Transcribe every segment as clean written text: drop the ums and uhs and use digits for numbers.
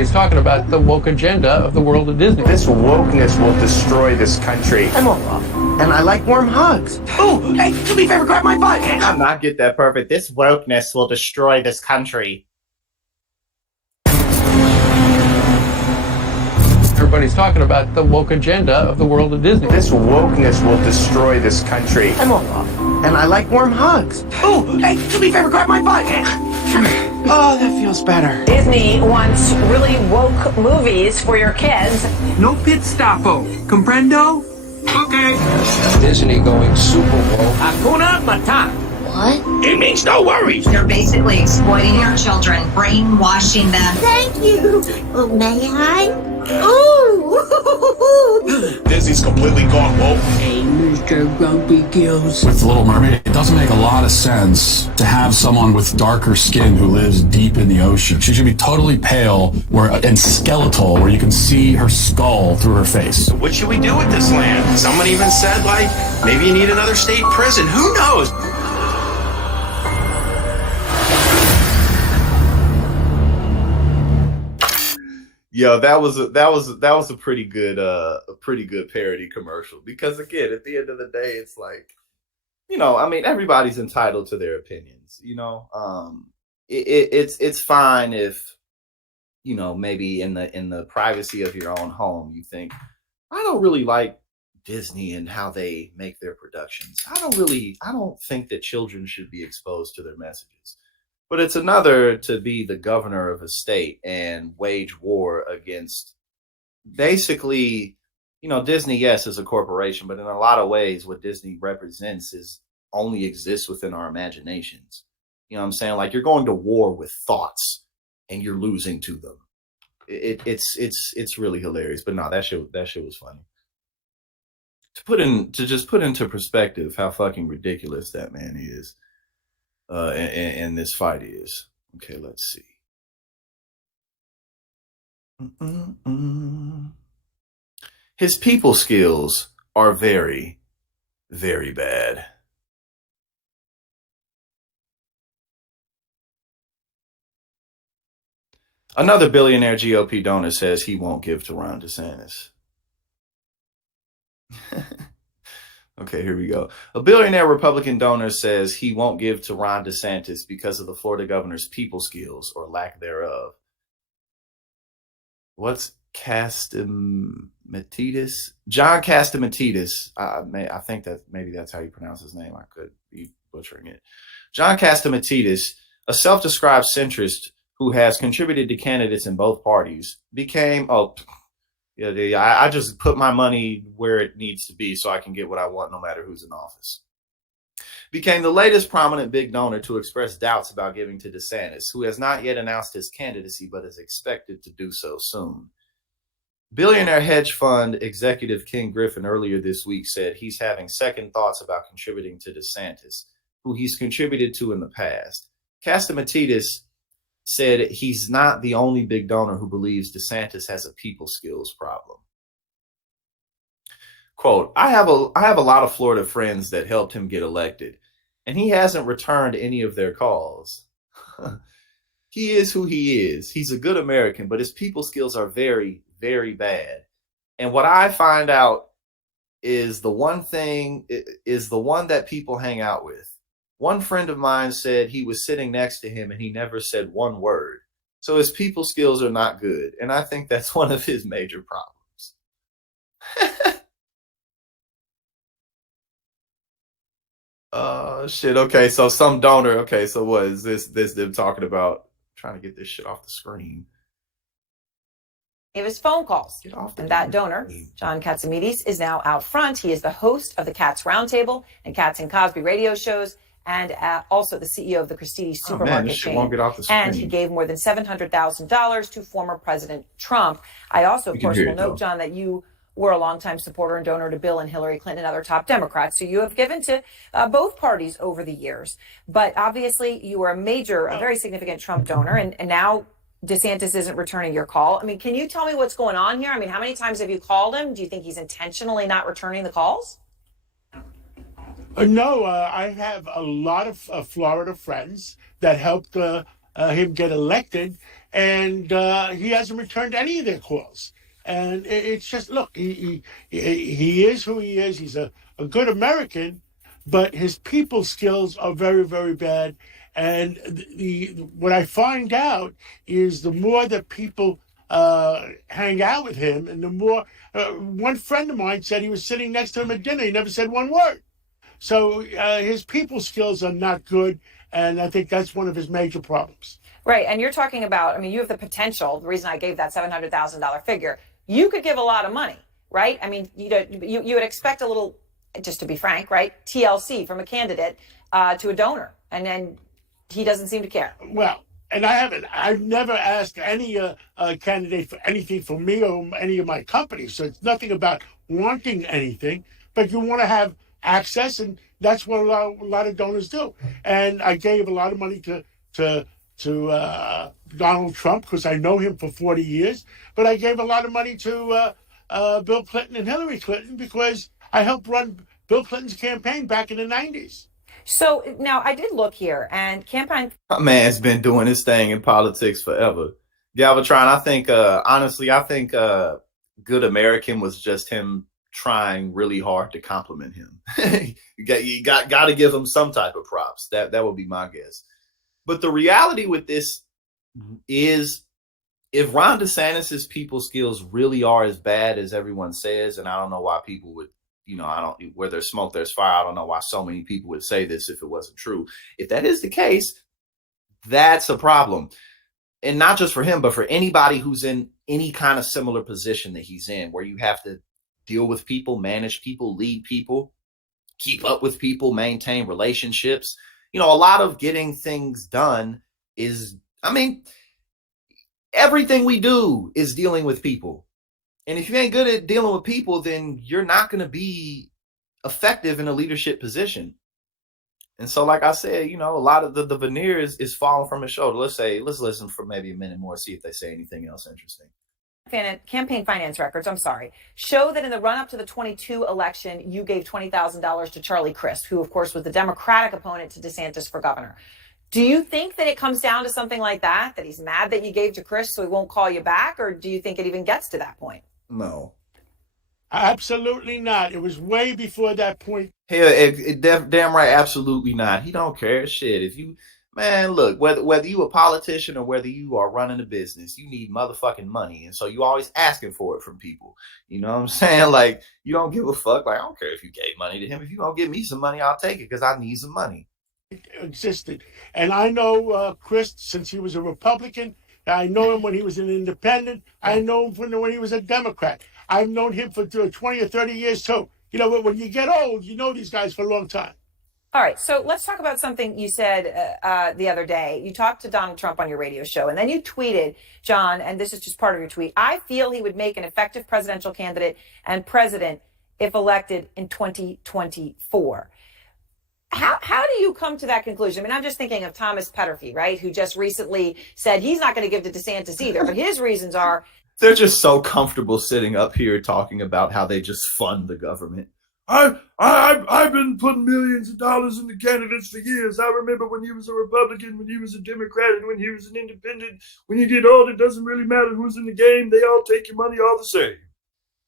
Everybody's talking about the woke agenda of the world of Disney. This wokeness will destroy this country. I'm Olaf, and I like warm hugs. Oh, hey, do me a favor, grab my butt. I'm not get that perfect. This wokeness will destroy this country. Everybody's talking about the woke agenda of the world of Disney. This wokeness will destroy this country. I'm Olaf, and I like warm hugs. Oh, hey, do me a favor, grab my butt. Oh, that feels better. Disney wants really woke movies for your kids. No pit stopo. Comprendo? Okay. Disney going super woke. Hakuna Matata. What? It means no worries. They're basically exploiting your children, brainwashing them. Thank you. Oh, may I? Ooh. Disney's completely gone woke. Hey, Mr. Grumpy Gills. With Little Mermaid, it doesn't make a lot of sense to have someone with darker skin who lives deep in the ocean. She should be totally pale and skeletal, where you can see her skull through her face. What should we do with this land? Someone even said, like, maybe you need another state prison. Who knows? Yo, that was a pretty good parody commercial, because again, at the end of the day, it's like, I mean, everybody's entitled to their opinions. It's fine if, maybe in the privacy of your own home, you think, I don't really like Disney and how they make their productions. I don't think that children should be exposed to their messages. But it's another to be the governor of a state and wage war against basically, Disney, yes, is a corporation, but in a lot of ways, what Disney represents only exists within our imaginations. You know what I'm saying? Like, you're going to war with thoughts and you're losing to them. It's really hilarious. But no, that shit was funny. To just put into perspective how fucking ridiculous that man is. And this fight is. Okay, let's see. His people skills are very, very bad. Another billionaire GOP donor says he won't give to Ron DeSantis. Okay, here we go. A billionaire Republican donor says he won't give to Ron DeSantis because of the Florida governor's people skills, or lack thereof. What's Castamatidis? John Castamatidis. I think that maybe that's how you pronounce his name. I could be butchering it. John Castamatidis, a self-described centrist who has contributed to candidates in both parties, became... I just put my money where it needs to be so I can get what I want no matter who's in office. Became the latest prominent big donor to express doubts about giving to DeSantis, who has not yet announced his candidacy but is expected to do so soon. Billionaire hedge fund executive Ken Griffin earlier this week said he's having second thoughts about contributing to DeSantis, who he's contributed to in the past. Castamatidis said he's not the only big donor who believes DeSantis has a people skills problem. Quote, I have a lot of Florida friends that helped him get elected, and he hasn't returned any of their calls. He is who he is. He's a good American, but his people skills are very, very bad. And what I find out is the one that people hang out with. One friend of mine said he was sitting next to him and he never said one word. So his people skills are not good. And I think that's one of his major problems. Oh, shit. Okay, so some donor. Okay, so what is this them talking about? Trying to get this shit off the screen. It was phone calls. And that donor, John Catsimatidis, is now out front. He is the host of the Cats Roundtable and Cats and Cosby radio shows, and also the CEO of the Christie's supermarket chain. Won't get off the screen. And he gave more than $700,000 to former President Trump. I also, of course, will note, John, that you were a longtime supporter and donor to Bill and Hillary Clinton and other top Democrats. So you have given to both parties over the years. But obviously, you were a very significant Trump donor, and now DeSantis isn't returning your call. I mean, can you tell me what's going on here? I mean, how many times have you called him? Do you think he's intentionally not returning the calls? No, I have a lot of Florida friends that helped him get elected, and he hasn't returned any of their calls. And it's just, look, he is who he is. He's a good American, but his people skills are very, very bad. And what I find out is the more that people hang out with him, and the more, one friend of mine said he was sitting next to him at dinner. He never said one word. So his people skills are not good. And I think that's one of his major problems. Right. And you're talking about, I mean, you have the potential. The reason I gave that $700,000 figure, you could give a lot of money, right? I mean, you would expect a little, just to be frank, right? TLC from a candidate to a donor. And then he doesn't seem to care. Well, and I've never asked any candidate for anything from me or any of my companies. So it's nothing about wanting anything, but you want to have access, and that's what a lot of donors do. And I gave a lot of money to Donald Trump because I know him for 40 years, but I gave a lot of money to Bill Clinton and Hillary Clinton because I helped run Bill Clinton's campaign back in the 90s. So now I did look here, and campaign. My man's been doing his thing in politics forever. Galvatron, I think, honestly, I think Good American was just him trying really hard to compliment him. you got to give him some type of props. That would be my guess. But the reality with this is, if Ron DeSantis's people skills really are as bad as everyone says, and I don't know why people would, where there's smoke, there's fire. I don't know why so many people would say this if it wasn't true. If that is the case, that's a problem. And not just for him, but for anybody who's in any kind of similar position that he's in, where you have to deal with people, manage people, lead people, keep up with people, maintain relationships. A lot of getting things done is, everything we do is dealing with people. And if you ain't good at dealing with people, then you're not going to be effective in a leadership position. And so, like I said, a lot of the veneer is falling from his shoulder. Let's listen for maybe a minute more, see if they say anything else interesting. Campaign finance records, show that in the run-up to the 22 election, you gave $20,000 to Charlie Crist, who, of course, was the Democratic opponent to DeSantis for governor. Do you think that it comes down to something like that he's mad that you gave to Crist so he won't call you back? Or do you think it even gets to that point? No. Absolutely not. It was way before that point. Hell, damn right, absolutely not. He don't care. Shit, if you... Man, look, whether you a politician or whether you are running a business, you need motherfucking money. And so you always asking for it from people. You know what I'm saying? Like, you don't give a fuck. Like, I don't care if you gave money to him. If you don't give me some money, I'll take it because I need some money. It existed. And I know Chris since he was a Republican. I know him when he was an independent. I know him when he was a Democrat. I've known him for 20 or 30 years, too. When you get old, you know these guys for a long time. All right, so let's talk about something you said the other day. You talked to Donald Trump on your radio show, and then you tweeted, John, and this is just part of your tweet, I feel he would make an effective presidential candidate and president if elected in 2024. How do you come to that conclusion? I'm just thinking of Thomas Petterfy, right, who just recently said he's not going to give to DeSantis either, but his reasons are... They're just so comfortable sitting up here talking about how they just fund the government. I've been putting millions of dollars into candidates for years. I remember when he was a Republican, when he was a Democrat, and when he was an independent. When you get old, it doesn't really matter who's in the game. They all take your money all the same.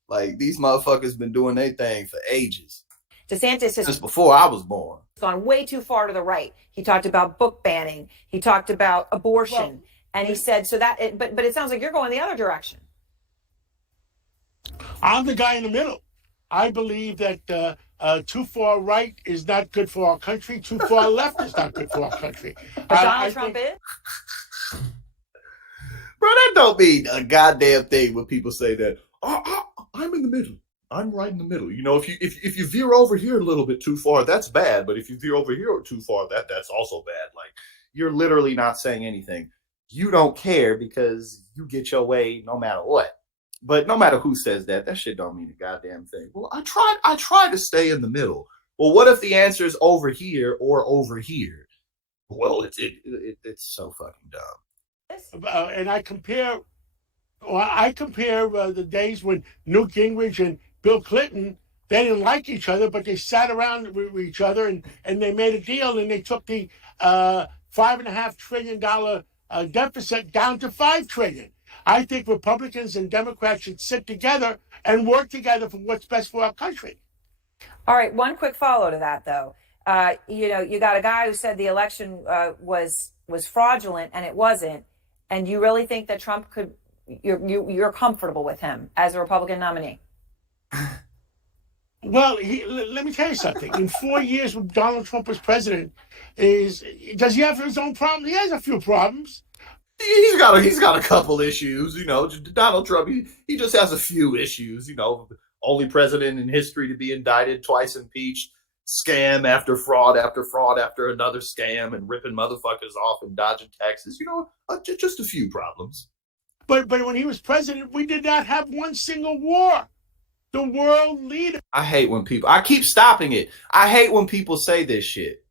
Like, these motherfuckers been doing their thing for ages. DeSantis has... Since before I was born. Gone way too far to the right. He talked about book banning. He talked about abortion. And he said, but it sounds like you're going the other direction. I'm the guy in the middle. I believe that too far right is not good for our country. Too far left is not good for our country. But Donald Trump is? Bro, that don't mean a goddamn thing when people say that. I'm in the middle. I'm right in the middle. If you veer over here a little bit too far, that's bad. But if you veer over here too far, that's also bad. Like, you're literally not saying anything. You don't care because you get your way no matter what. But no matter who says that shit don't mean a goddamn thing. Well, I try to stay in the middle. Well, what if the answer is over here or over here? Well, it's so fucking dumb. And I compare the days when Newt Gingrich and Bill Clinton, they didn't like each other, but they sat around with each other and they made a deal and they took the $5.5 trillion deficit down to $5 trillion. I think Republicans and Democrats should sit together and work together for what's best for our country. All right, one quick follow to that, though. You got a guy who said the election was fraudulent, and it wasn't. And you really think that Trump could? You're comfortable with him as a Republican nominee? Well, let me tell you something. In 4 years when Donald Trump was president, does he have his own problems? He has a few problems. He's got a couple issues, you know. Donald Trump, he just has a few issues, you know. Only president in history to be indicted, twice impeached, scam after fraud after another scam, and ripping motherfuckers off and dodging taxes, you know. Just a few problems. But when he was president, we did not have one single war. The world leader. I hate when people, I keep stopping it. I hate when people say this shit.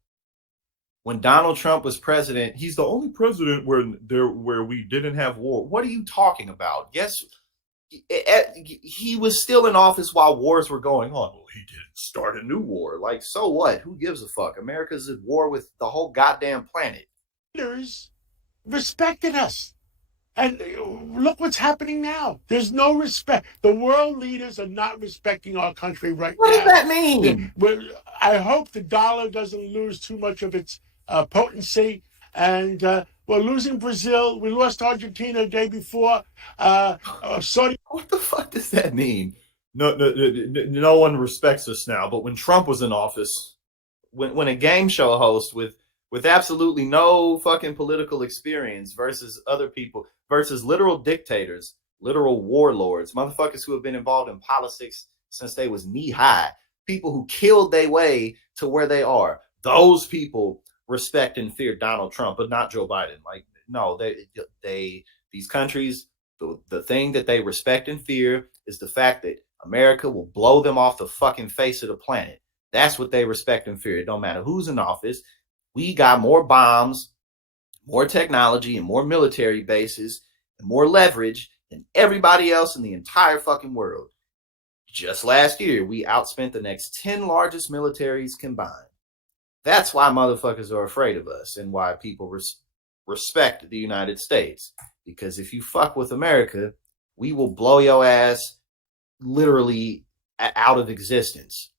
When Donald Trump was president, he's the only president where we didn't have war. What are you talking about? Yes, he was still in office while wars were going on. Well, he didn't start a new war. Like, so what? Who gives a fuck? America's at war with the whole goddamn planet. Leaders respected us. And look what's happening now. There's no respect. The world leaders are not respecting our country right now. What does that mean? I hope the dollar doesn't lose too much of its potency. And we're losing Brazil. We lost Argentina the day before. Saudi. What the fuck does that mean? No one respects us now. But when Trump was in office, when a game show host with absolutely no fucking political experience versus other people, versus literal dictators, literal warlords, motherfuckers who have been involved in politics since they was knee high, people who killed their way to where they are. Those people respect and fear Donald Trump, but not Joe Biden. Like, no, these countries, the thing that they respect and fear is the fact that America will blow them off the fucking face of the planet. That's what they respect and fear. It don't matter who's in office. We got more bombs, more technology, and more military bases, and more leverage than everybody else in the entire fucking world. Just last year, we outspent the next 10 largest militaries combined. That's why motherfuckers are afraid of us and why people respect the United States. Because if you fuck with America, we will blow your ass literally out of existence.